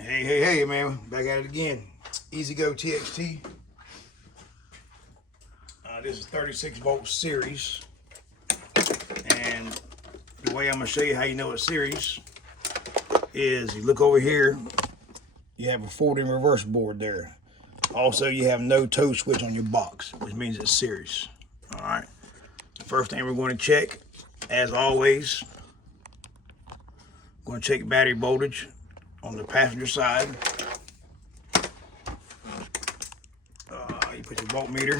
Hey, man. Back at it again. Ezgo TXT. This is 36 volt series. And the way I'm going to show you how you know it's series is you look over here, you have a forward and reverse board there. Also, you have no toe switch on your box, which means it's series. All right. The first thing we're going to check, as always, we're going to check battery voltage on the passenger side. You put your voltmeter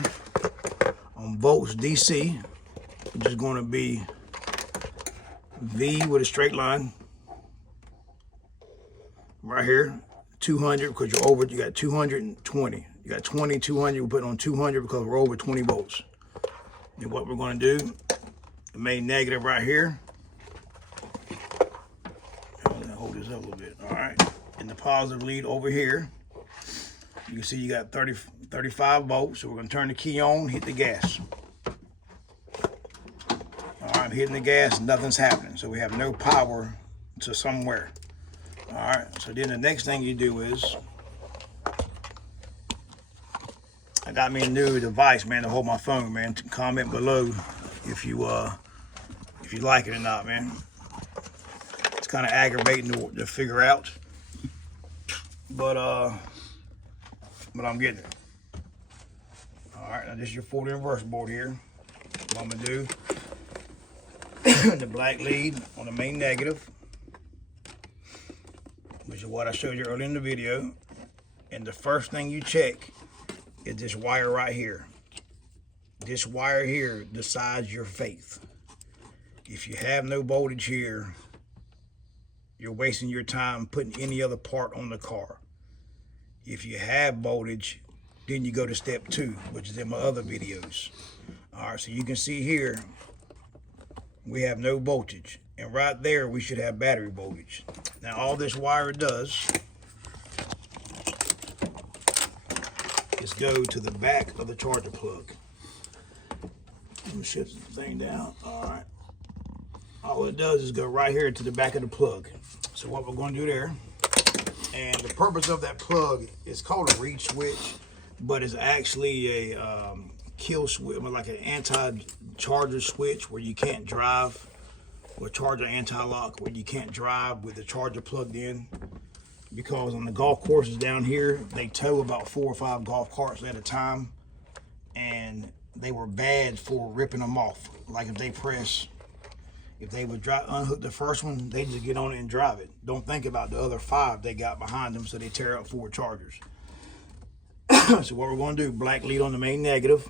on volts DC, which is going to be V with a straight line right here. 200 because you're over. You got 220. You got 20, 200. We're putting on 200 because we're over 20 volts. And what we're going to do, the main negative right here. I'm gonna hold this up a little bit. All right. And the positive lead over here. You can see you got 35 volts. So we're going to turn the key on, hit the gas. All right, I'm hitting the gas, nothing's happening. So we have no power to somewhere. All right, so then the next thing you do is, I got me a new device, man, to hold my phone, man. Comment below if you like it or not, man. It's kind of aggravating to figure out, but I'm getting it. All right, now this is your forward and reverse board here. What I'm gonna do, the black lead on the main negative, which is what I showed you earlier in the video. And the first thing you check is this wire right here. This wire here decides your faith. If you have no voltage here, you're wasting your time putting any other part on the car. If you have voltage, then you go to step 2, which is in my other videos. All right, so you can see here, we have no voltage. And right there, we should have battery voltage. Now, all this wire does is go to the back of the charger plug. Let me shift the thing down. All right. All it does is go right here to the back of the plug. So what we're going to do there, and the purpose of that plug is called a reed switch, but it's actually a kill switch, like an anti-charger switch where you can't drive, or charger anti-lock where you can't drive with the charger plugged in. Because on the golf courses down here, they tow about 4 or 5 golf carts at a time, and they were bad for ripping them off. Like if they would unhook the first one, they just get on it and drive it. Don't think about the other 5 they got behind them, so they tear up 4 chargers. So what we're going to do, black lead on the main negative.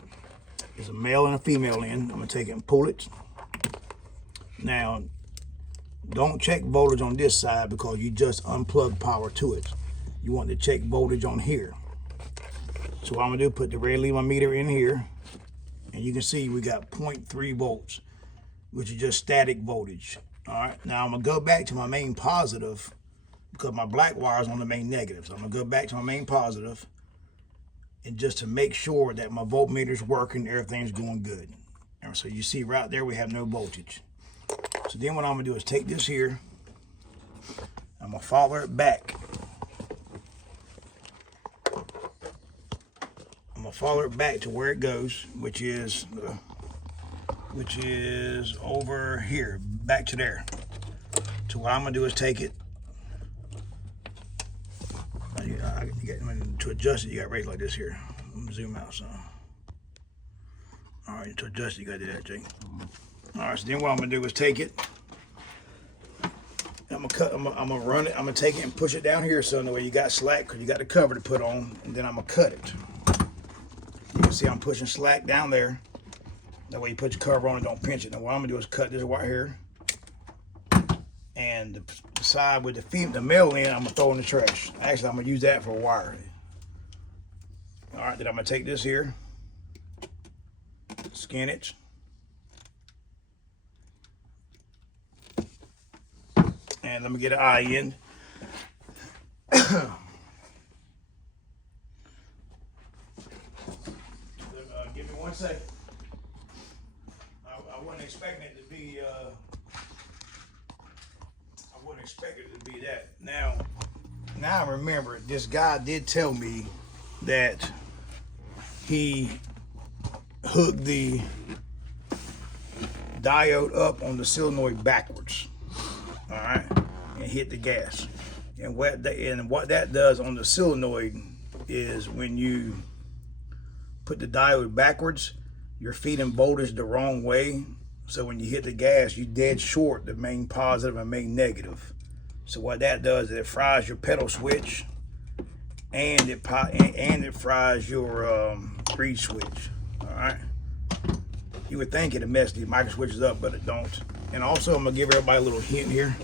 There's a male and a female end. I'm going to take it and pull it. Now, don't check voltage on this side because you just unplug power to it. You want to check voltage on here. So what I'm going to do, put the red lead meter in here. And you can see we got 0.3 volts, which is just static voltage. All right, now I'm going to go back to my main positive because my black wire is on the main negative. So I'm going to go back to my main positive, and just to make sure that my voltmeter is working, everything's going good. And so you see right there we have no voltage. So then what I'm going to do is take this here, I'm going to follow it back. I'm going to follow it back to where it goes, which is over here, back to there. So what I'm going to do is take it. To adjust it, you got raised like this here. I'm gonna zoom out some. All right, to adjust it, you gotta do that, Jake. All right, so then what I'm gonna do is take it. I'm gonna run it. I'm gonna take it and push it down here, so the way you got slack, because you got the cover to put on, and then I'm gonna cut it. You can see I'm pushing slack down there. That way you put your cover on and don't pinch it. Now what I'm gonna do is cut this right here, and the side with the male end, I'm gonna throw in the trash. Actually, I'm gonna use that for a wire. All right, then I'm gonna take this here, skin it, and let me get an eye in. Give me 1 second. I wasn't expecting it to be. I wasn't expecting it to be that. Now Now I remember, this guy did tell me that he hooked the diode up on the solenoid backwards, all right, and hit the gas. And what that does on the solenoid is when you put the diode backwards, you're feeding voltage the wrong way. So when you hit the gas, you dead short the main positive and main negative. So what that does is it fries your pedal switch, and it fries your reed switch. All right. You would think it'd mess these micro switches up, but it don't. And also, I'm gonna give everybody a little hint here.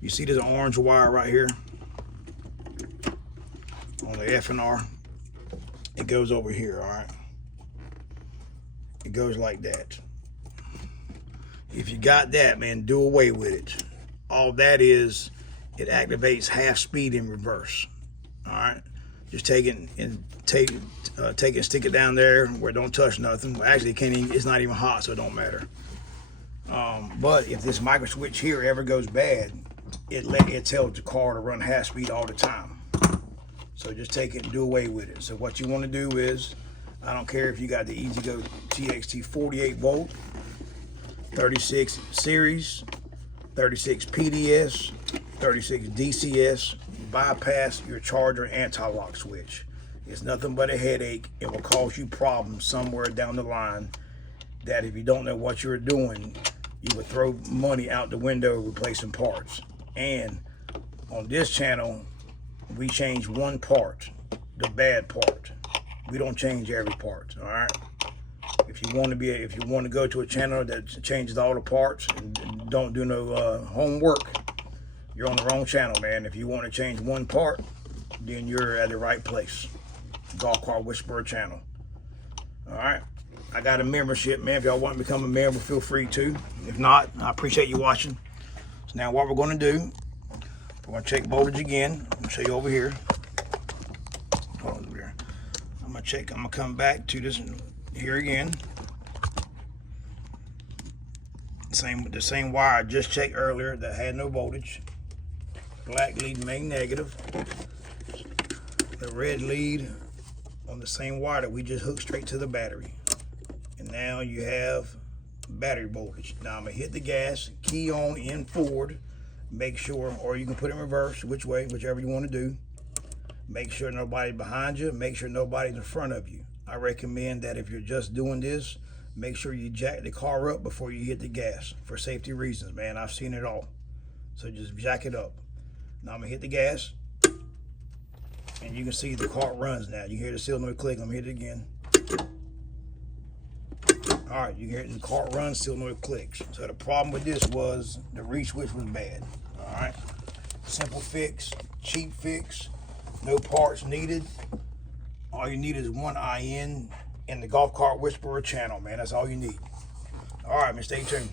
You see there's an orange wire right here on the F and R. It goes over here, all right? It goes like that. If you got that, man, do away with it. All that is, it activates half speed in reverse, all right? Just take it and stick it down there where it don't touch nothing. Well, actually, it's not even hot, so it don't matter. But if this micro switch here ever goes bad, it tells the car to run half speed all the time. So just take it and do away with it. So what you want to do is, I don't care if you got the Ezgo TXT 48 volt, 36 series, 36 PDS, 36 DCS, bypass your charger anti-lock switch. It's nothing but a headache. It will cause you problems somewhere down the line that if you don't know what you're doing, you would throw money out the window replacing parts. And on this channel, we change one part, the bad part. We don't change every part, all right? If you want to go to a channel that changes all the parts and don't do no homework, you're on the wrong channel, man. If you want to change one part, then you're at the right place. Golf Car Whisperer channel. All right. I got a membership, man. If y'all want to become a member, feel free to. If not, I appreciate you watching. So now what we're going to do, we're going to check voltage again. I'm going to show you over here. Hold on over here. I'm going to come back to this here again. The same wire I just checked earlier that had no voltage. Black lead main negative. The red lead on the same wire that we just hooked straight to the battery. And now you have battery voltage. Now I'm gonna hit the gas, key on in forward, make sure, or you can put it in reverse, whichever you want to do. Make sure nobody's behind you, make sure nobody's in front of you. I recommend that if you're just doing this, make sure you jack the car up before you hit the gas for safety reasons, man. I've seen it all. So just jack it up. Now I'm gonna hit the gas, and you can see the car runs now. You hear the solenoid click. I'm gonna hit it again. All right, you hear the car runs, solenoid clicks. So the problem with this was the reed switch was bad. All right, simple fix, cheap fix, no parts needed. All you need is one IN in the Golf Cart Whisperer channel, man. That's all you need. All right, man, stay tuned.